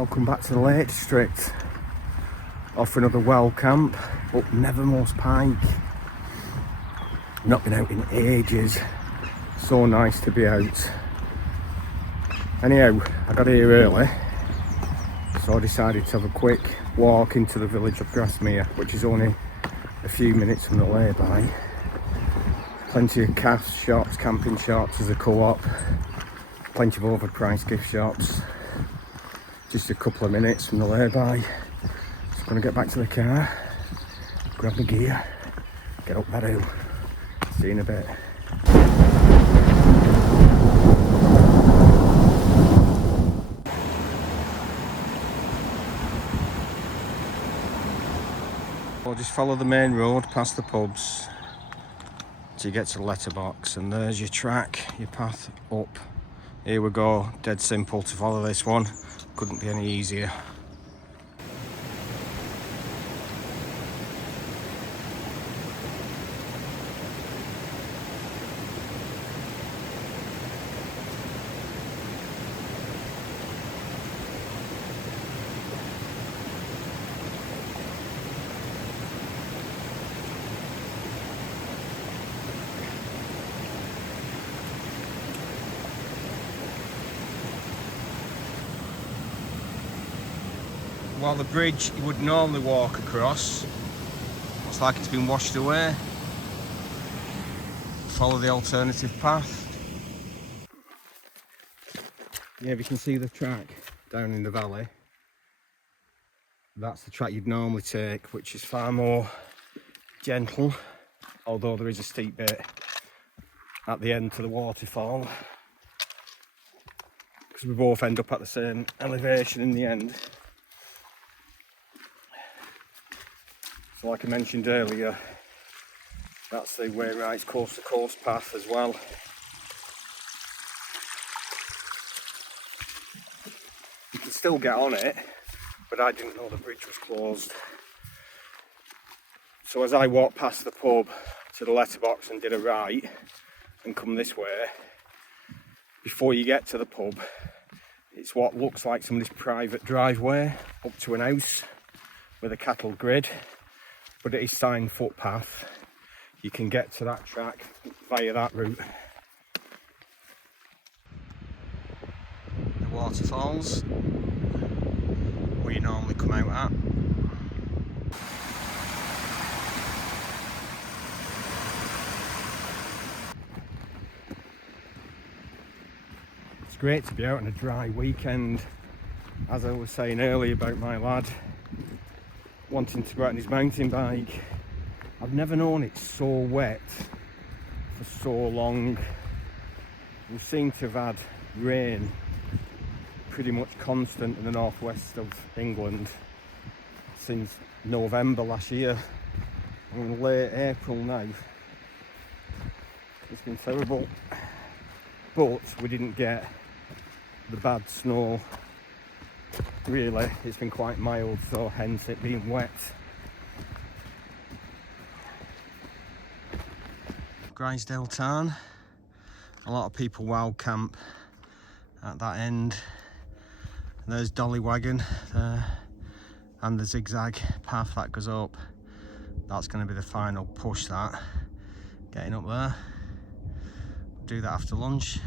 Welcome back to the Lake District. Off for another well camp up Nethermost Pike. Not been out in ages. So nice to be out. Anyhow, I got here early, so I decided to have a quick walk into the village of Grasmere, which is only a few minutes from the lay-by. Plenty of cash shops, camping shops, there's a co-op, plenty of overpriced gift shops. Just a couple of minutes from the lay-by. Just gonna get back to the car, grab my gear, get up that hill. See you in a bit. We'll just follow the main road past the pubs till you get to the letterbox, and there's your track, your path up. Here we go, dead simple to follow this one. Couldn't be any easier. While the bridge you would normally walk across, looks like it's been washed away. Follow the alternative path. Yeah, if you can see the track down in the valley, that's the track you'd normally take, which is far more gentle, although there is a steep bit at the end to the waterfall, because we both end up at the same elevation in the end. So like I mentioned earlier, that's the wainwrights coast to coast path as well. You can still get on it, but I didn't know the bridge was closed. So as I walked past the pub to the letterbox and did a right and come this way, before you get to the pub, it's what looks like somebody's private driveway up to an house with a cattle grid. But it is signed footpath. You can get to that track via that route. The waterfalls, where you normally come out at. It's great to be out on a dry weekend. As I was saying earlier about my lad wanting to go out on his mountain bike, I've never known it so wet for so long. We seem to have had rain pretty much constant in the northwest of England since November last year. We're in late April now. It's been terrible, but we didn't get the bad snow. Really, it's been quite mild, so hence it being wet. Grisdale Tarn. A lot of people wild camp at that end. And there's Dollywaggon and the zigzag path that goes up. That's going to be the final push, that. Getting up there. Do that after lunch.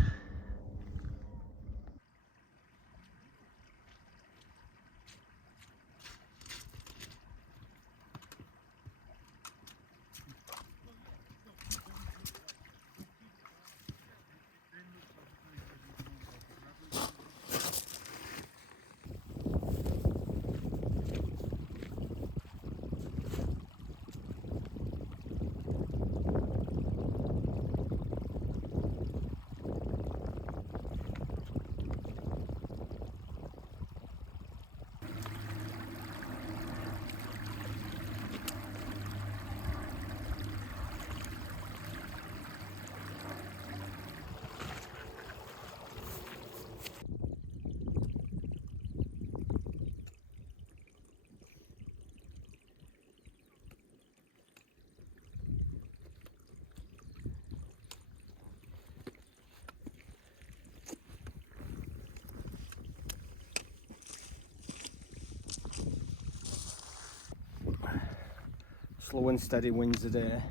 slow and steady winds today.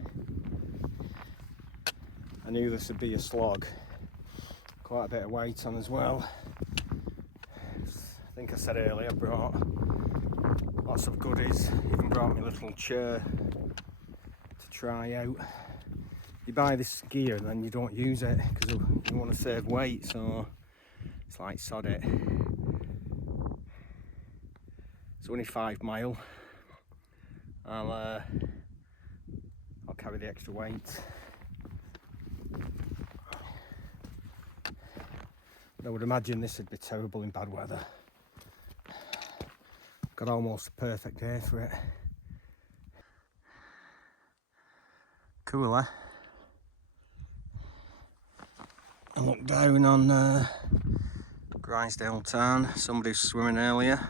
I knew this would be a slog. Quite a bit of weight on as well. I think I said earlier I brought lots of goodies, even brought my little chair to try out. You buy this gear and then you don't use it because you want to save weight, so it's like sod it. It's only 5 mile. I'll carry the extra weight. But I would imagine this would be terrible in bad weather. Got almost the perfect day for it. Cool, eh? I look down on Grisdale Tarn. Somebody was swimming earlier.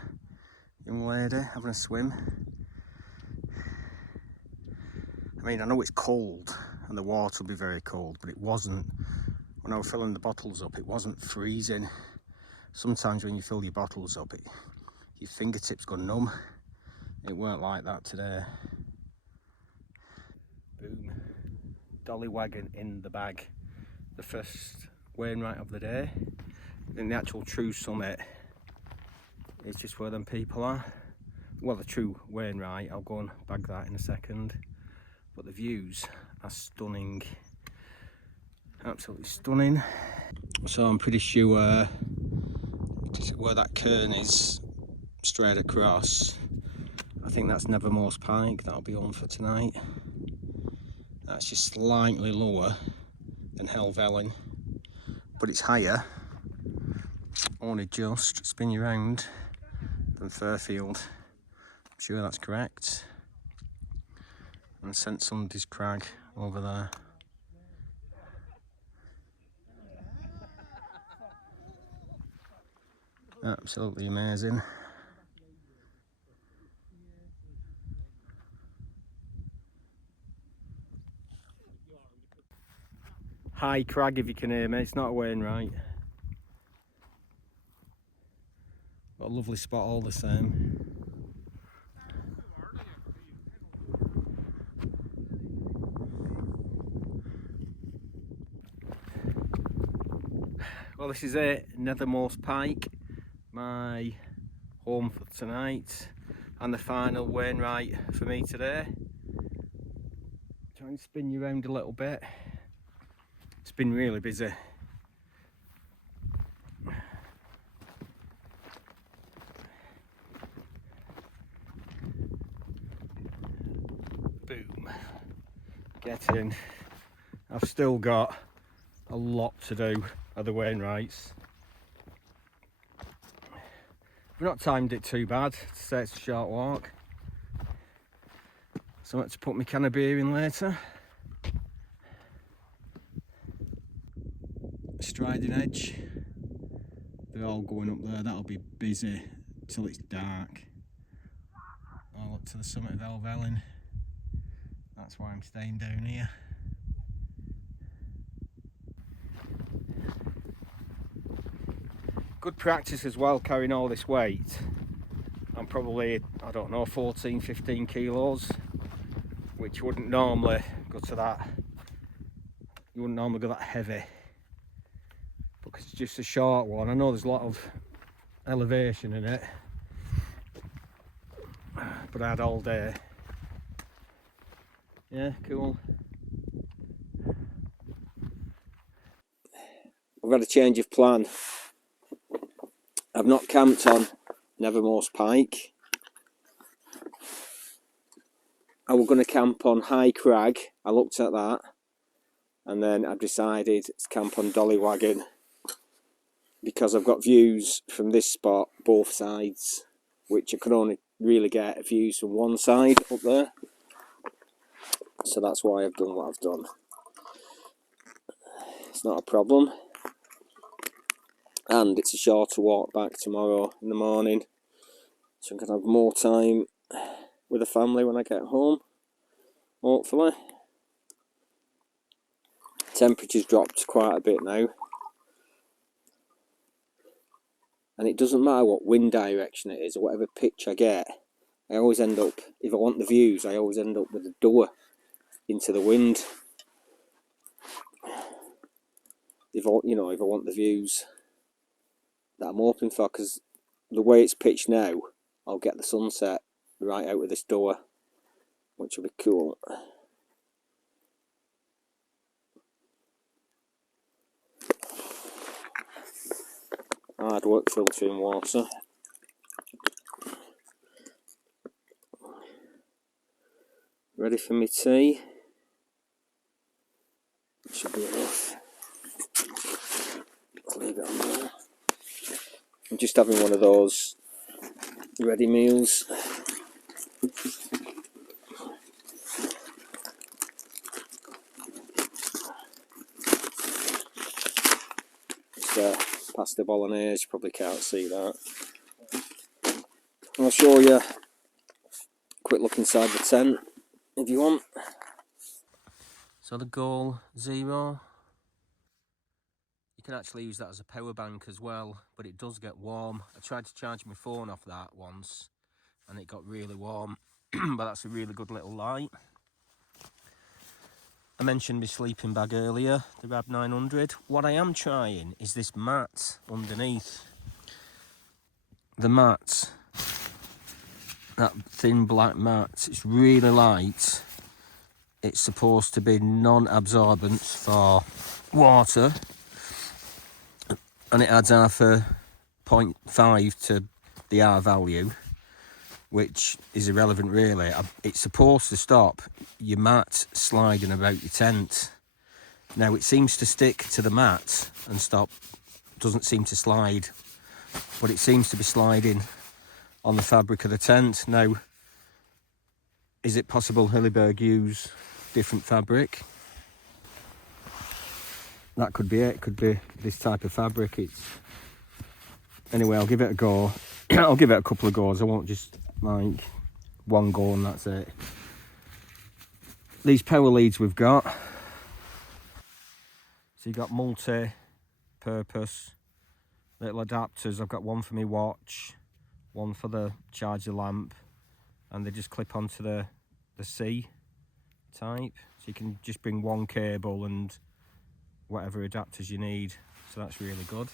Young lady having a swim. I mean, I know it's cold and the water will be very cold, but it wasn't. When I was filling the bottles up, it wasn't freezing. Sometimes when you fill your bottles up, your fingertips go numb. It weren't like that today. Boom. Dollywaggon in the bag. The first wainwright of the day. And the actual true summit is just where them people are. Well, the true wainwright, I'll go and bag that in a second. But the views are stunning. Absolutely stunning. So I'm pretty sure where that cairn is straight across, I think that's Nethermost Pike. That'll be on for tonight. That's just slightly lower than Helvellyn, but it's higher, only just spin you round, than Fairfield. I'm sure that's correct. And St Sunday's Crag over there. Absolutely amazing. High crag, if you can hear me, it's not a wainwright. Got a lovely spot all the same. Well, this is it, Nethermost Pike, my home for tonight, and the final wainwright for me today. Try and spin you around a little bit. It's been really busy. Boom. Get in. I've still got a lot to do at the wainwrights. We've not timed it too bad to say it's a short walk. So I had to put my can of beer in later. Striding Edge. They're all going up there. That'll be busy till it's dark. All up to the summit of Helvellyn. That's why I'm staying down here. Good practice as well, carrying all this weight. I'm probably, I don't know, 14, 15 kilos, which wouldn't normally go to that. You wouldn't normally go that heavy. Because it's just a short one. I know there's a lot of elevation in it, but I had all day. Yeah, cool. We've had a change of plan. I've not camped on Nethermost Pike. I was going to camp on High Crag. I looked at that, and then I've decided to camp on Dollywaggon because I've got views from this spot both sides, which I could only really get views from one side up there. So that's why I've done what I've done. It's not a problem. And it's a shorter walk back tomorrow in the morning, so I'm going to have more time with the family when I get home, hopefully. Temperature's dropped quite a bit now, and it doesn't matter what wind direction it is or whatever pitch I get I always end up, if I want the views, I always end up with a door into the wind. If I want the views that I'm hoping for, because the way it's pitched now, I'll get the sunset right out of this door, which will be cool. Hard work filtering water. Ready for me tea? Should be enough. Leave it on there. I'm just having one of those ready meals. It's pasta bolognese, you probably can't see that. I'll show you a quick look inside the tent if you want. So the goal 0. You can actually use that as a power bank as well, but it does get warm. I tried to charge my phone off that once and it got really warm, but that's a really good little light. I mentioned my sleeping bag earlier, the Rab 900. What I am trying is this mat underneath. The mat, that thin black mat, it's really light. It's supposed to be non-absorbent for water, and it adds half a 0.5 to the R value, which is irrelevant really. It's supposed to stop your mat sliding about your tent. Now it seems to stick to the mat and stop, doesn't seem to slide, but it seems to be sliding on the fabric of the tent. Now, is it possible Hilleberg use different fabric? That could be it. It could be this type of fabric. Anyway, I'll give it a go. I'll give it a couple of goes. I won't just like one go and that's it. These power leads we've got. So you've got multi-purpose little adapters. I've got one for my watch, one for the charger lamp, and they just clip onto the C type. So you can just bring one cable and whatever adapters you need. So that's really good.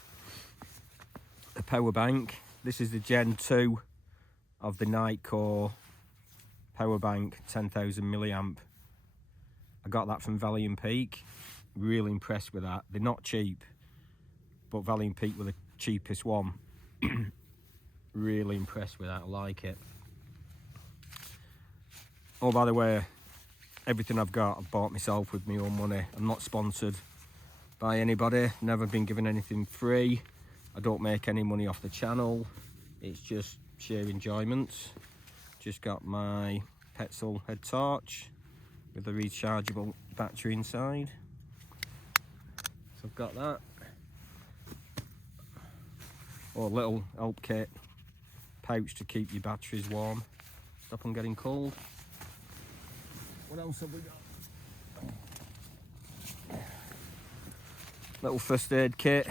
A power bank. This is the Gen 2 of the Nightcore power bank, 10,000 milliamp. I got that from Valiant Peak. Really impressed with that. They're not cheap, but Valiant Peak were the cheapest one. Really impressed with that. I like it. Oh, by the way, everything I've got I've bought myself with my own money. I'm not sponsored by anybody, never been given anything free. I don't make any money off the channel. It's just sheer enjoyment. Just got my Petzl head torch with a rechargeable battery inside. So I've got that. Oh, a little help kit pouch to keep your batteries warm, stop them getting cold. What else have we got? Little first aid kit.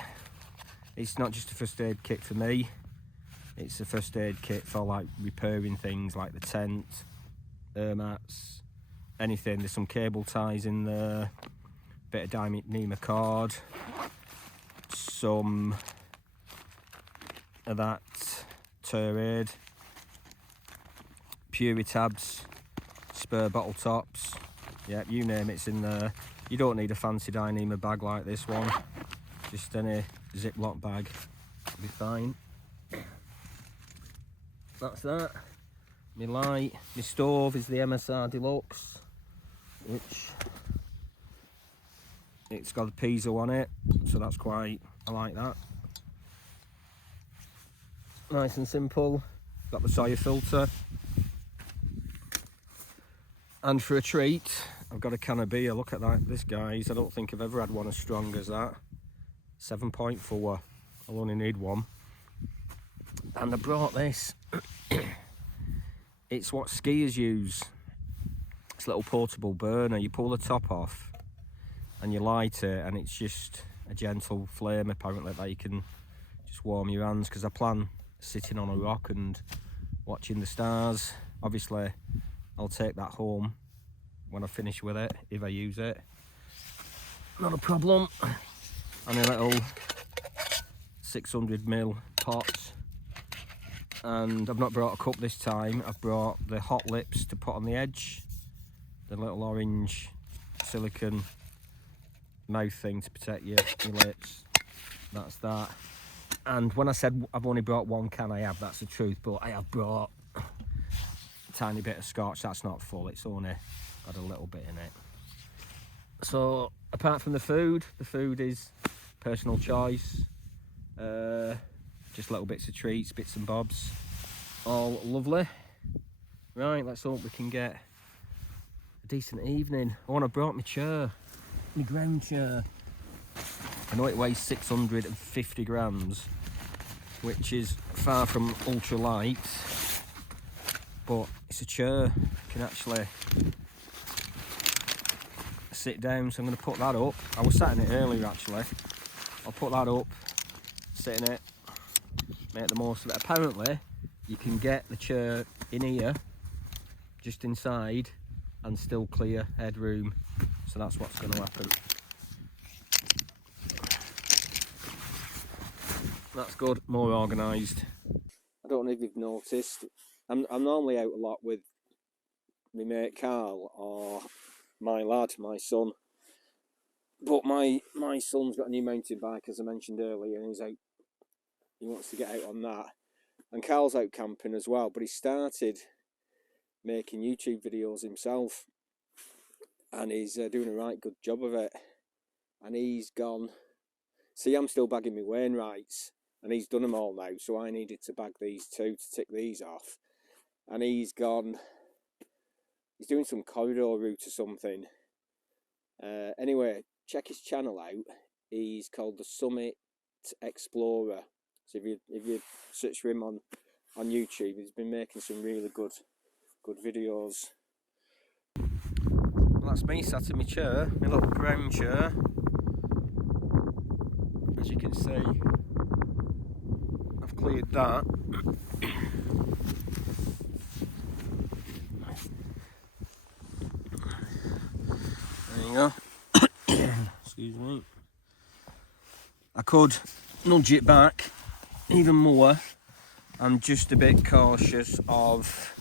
It's not just a first aid kit for me, it's a first aid kit for like repairing things like the tent, air mats, anything. There's some cable ties in there, bit of Dyneema cord, some of that Terraid, Puri tabs, spare bottle tops, yeah, you name it's in there. You don't need a fancy Dyneema bag like this one, just any Ziploc bag will be fine. That's that. My light, my stove is the MSR Deluxe, which it's got a piezo on it, so that's quite, I like that. Nice and simple. Got the soya filter. And for a treat, I've got a can of beer. Look at that, this guy's, I don't think I've ever had one as strong as that. 7.4, I'll only need one. And I brought this. It's what skiers use. It's a little portable burner. You pull the top off and you light it, and it's just a gentle flame apparently that you can just warm your hands, because I plan sitting on a rock and watching the stars Obviously I'll take that home when I finish with it, if I use it. Not a problem. And a little 600ml pot. And I've not brought a cup this time. I've brought the hot lips to put on the edge. The little orange silicone mouth thing to protect your lips. That's that. And when I said I've only brought 1 can, that's the truth, but I have brought a tiny bit of scotch. That's not full, it's only got a little bit in it. So apart from the food is personal choice. Just little bits of treats, bits and bobs, all lovely. Right, let's hope we can get a decent evening. Oh, and I brought my chair, my ground chair. I know it weighs 650 grams, which is far from ultra light, but it's a chair. You can actually sit down, so I'm going to put that up. I was sat in it earlier actually. I'll put that up, sit in it, make the most of it. Apparently you can get the chair in here, just inside, and still clear headroom, so that's what's going to happen. That's good, more organised. I don't know if you've noticed, I'm normally out a lot with my mate Carl or my lad, my son. But my son's got a new mountain bike, as I mentioned earlier, and he's out. He wants to get out on that. And Carl's out camping as well, but he started making YouTube videos himself, and he's doing a right good job of it. And he's gone. See, I'm still bagging my wainwrights, and he's done them all now, so I needed to bag these two to tick these off. And he's gone. He's doing some corridor route or something. Anyway, check his channel out. He's called the Summit Explorer. So if you search for him on YouTube, he's been making some really good videos. Well, that's me sat in my chair, my little brown chair. As you can see, I've cleared that. There you go. Excuse me. I could nudge it back even more. I'm just a bit cautious of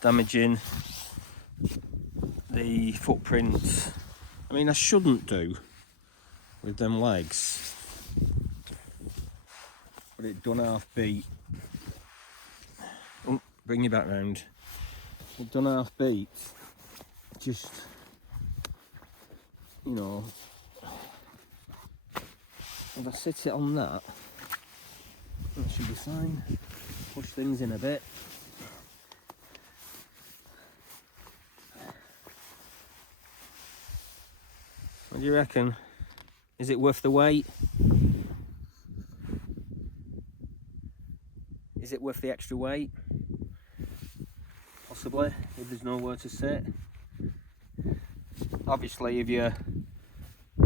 damaging the footprints. I mean, I shouldn't do with them legs, but it done half beat. Oh, bring you back round. It done half beat. Just, you know, if I sit it on that should be fine. Push things in a bit. What do you reckon? Is it worth the wait? Is it worth the extra weight? Possibly, if there's nowhere to sit. Obviously, if you're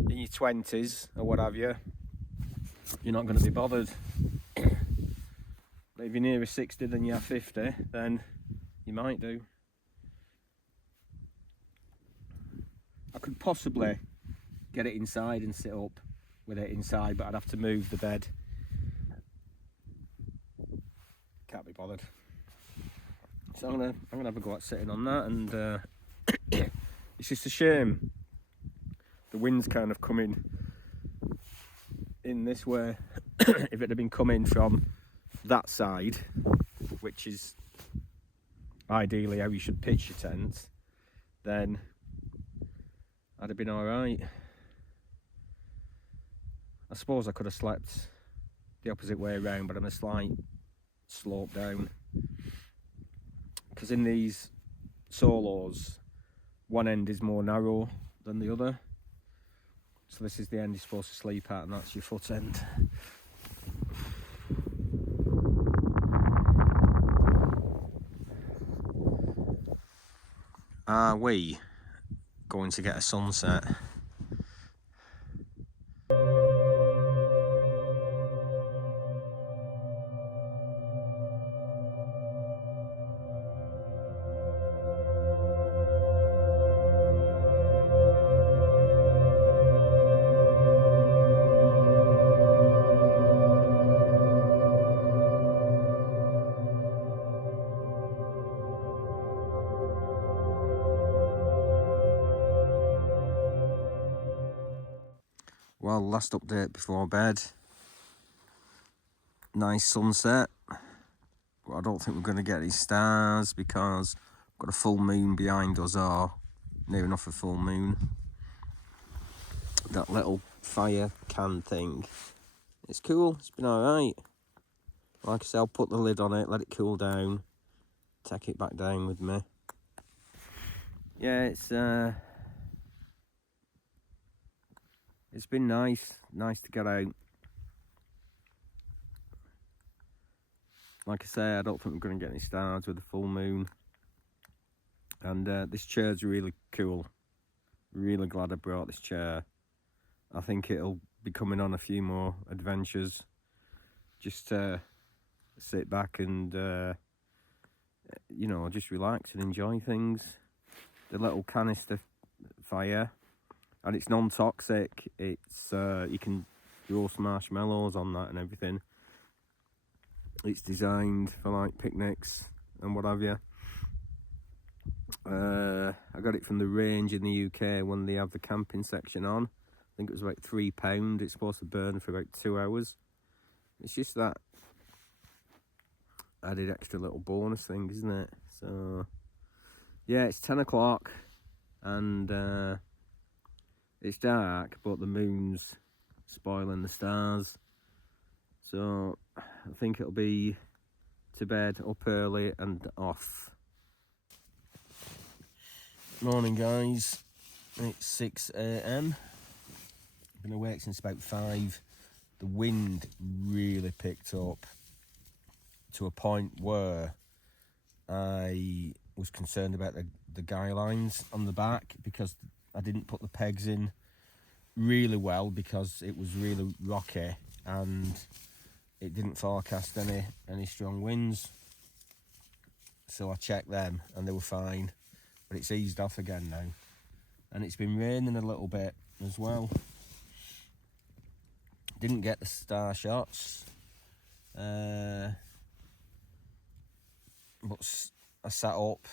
in your 20s or what have you, you're not going to be bothered. But if you're nearer 60 than you're 50, then you might do. I could possibly get it inside and sit up with it inside, but I'd have to move the bed. Can't be bothered. So I'm gonna have a go at sitting on that, and it's just a shame the wind's kind of coming in this way. If it had been coming from that side, which is ideally how you should pitch your tent, then I'd have been alright. I suppose I could have slept the opposite way around, but on a slight slope down, because in these solos one end is more narrow than the other, so this is the end you're supposed to sleep at, and that's your foot end. Are we going to get a sunset? Well, last update before bed. Nice sunset. But I don't think we're going to get any stars because we've got a full moon behind us, or near enough a full moon. That little fire can thing. It's cool. It's been alright. Like I said, I'll put the lid on it, let it cool down, take it back down with me. Yeah, it's been nice to get out. Like I say, I don't think we're going to get any stars with the full moon. And this chair's really cool. Really glad I brought this chair. I think it'll be coming on a few more adventures. Just sit back and, you know, just relax and enjoy things. The little canister fire, and it's non-toxic. It's you can roast marshmallows on that and everything. It's designed for like picnics and what have you. I got it from the range in the UK when they have the camping section on. I think it was about £3. It's supposed to burn for about 2 hours. It's just that added extra little bonus thing, isn't it? So yeah, it's 10 o'clock and it's dark, but the moon's spoiling the stars. So I think it'll be to bed, up early and off. Morning guys, it's 6 AM. I've been awake since about 5. The wind really picked up to a point where I was concerned about the guy lines on the back, because I didn't put the pegs in really well because it was really rocky and it didn't forecast any strong winds. So I checked them and they were fine, but it's eased off again now. And it's been raining a little bit as well. Didn't get the star shots, but I sat up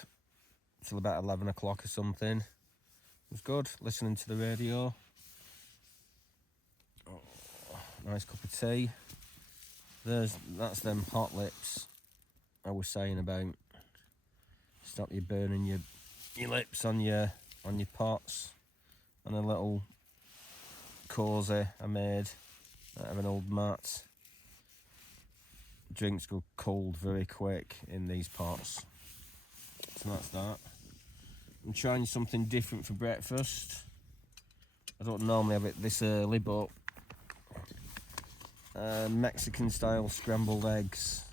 till about 11 o'clock or something. It was good, listening to the radio. Oh, nice cup of tea. That's them hot lips I was saying about. Stop you burning your lips on your pots. And a little cosy I made out of an old mat. Drinks go cold very quick in these pots. So that's that. I'm trying something different for breakfast. I don't normally have it this early, but Mexican style scrambled eggs.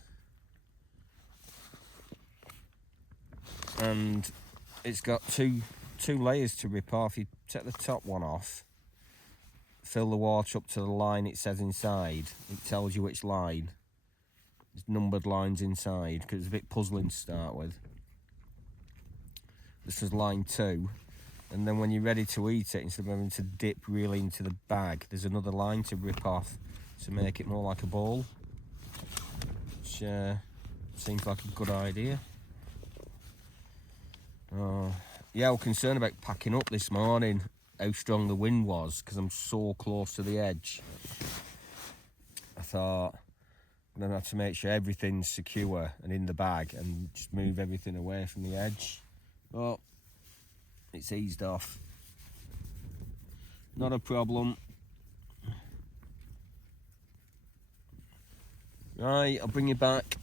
And it's got two layers to rip off. You take the top one off, fill the water up to the line it says inside. It tells you which line. There's numbered lines inside because it's a bit puzzling to start with. This is line 2, and then when you're ready to eat it, instead of having to dip really into the bag, there's another line to rip off to make it more like a ball, which seems like a good idea. Yeah, I was concerned about packing up this morning, how strong the wind was, because I'm so close to the edge. I thought I'm going to have to make sure everything's secure and in the bag and just move everything away from the edge. But it's eased off. Not a problem. Right, I'll bring you back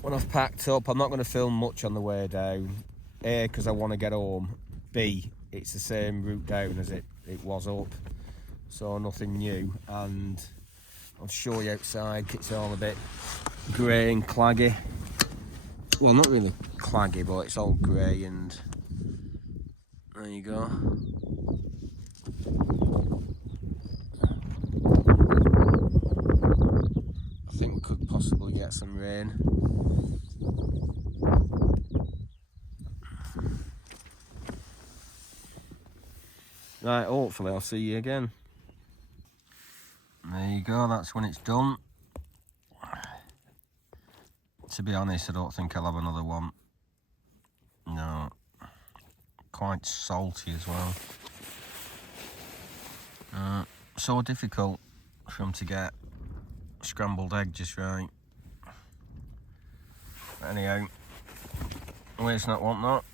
when I've packed up. I'm not going to film much on the way down. A, because I want to get home. B, it's the same route down as it was up. So nothing new. And I'll show you outside. It's all a bit grey and claggy. Well, not really claggy, but it's all grey, and there you go. I think we could possibly get some rain. Right, hopefully I'll see you again. There you go, that's when it's done. To be honest, I don't think I'll have another one. No. Quite salty as well. so difficult for them to get scrambled egg just right. But anyhow, waste not, want not.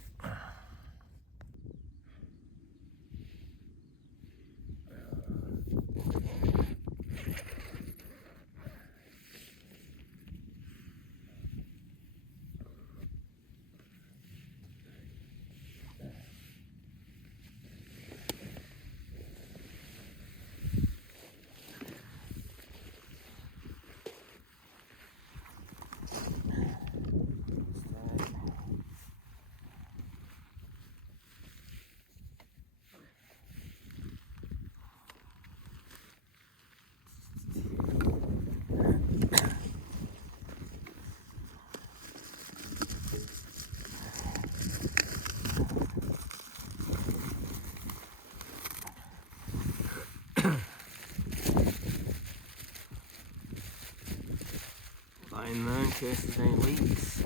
In there in case there's any leaks.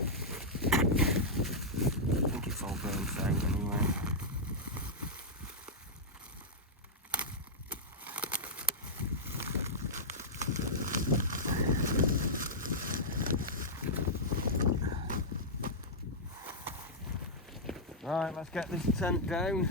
I think it's all burnt out anyway. Right, let's get this tent down.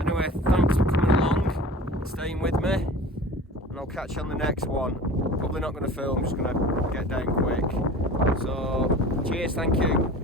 Anyway, thanks for coming along, staying with me, and I'll catch you on the next one. Probably not going to film, just going to get down quick. So, cheers, thank you.